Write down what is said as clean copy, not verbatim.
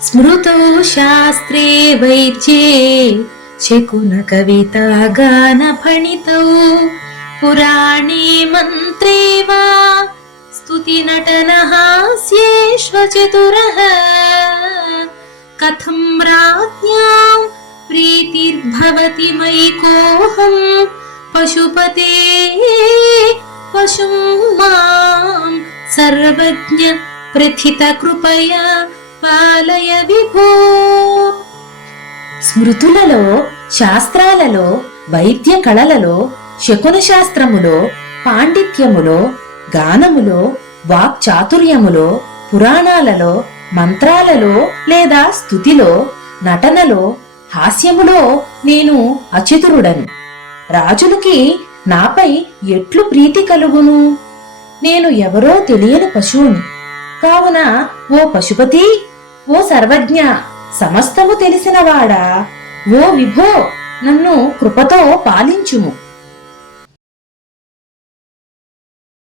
స్మృతౌ శాస్త్రే వైద్యే శకున కవితా గాన ఫణితౌ పురాణే మంత్రే వా స్తుతి నటన హాస్యేష్వచతురః కథం రాజ్ఞాం ప్రీతిర్భవతి మయి కోహం పశుపతే పశుం మాం సర్వజ్ఞ ప్రథిత కృపయా పాలయ విభో. స్మృతులలో, శాస్త్రాలలో, వైద్య కళలలో, శకున శాస్త్రములో, పాండిత్యములో, గానములో, వాక్చాతుర్యములో, పురాణాలలో, మంత్రాలలో లేదా స్తుతిలో, నటనలో, హాస్యములో నేను అచతురుడను. రాజులకి నాపై ఎట్లు ప్రీతి కలుగును? నేను ఎవరో తెలియని పశువుని కావున ఓ పశుపతి, ఓ సర్వజ్ఞ, సమస్తము తెలిసినవాడా, ఓ విభో, నన్ను కృపతో పాలించుము.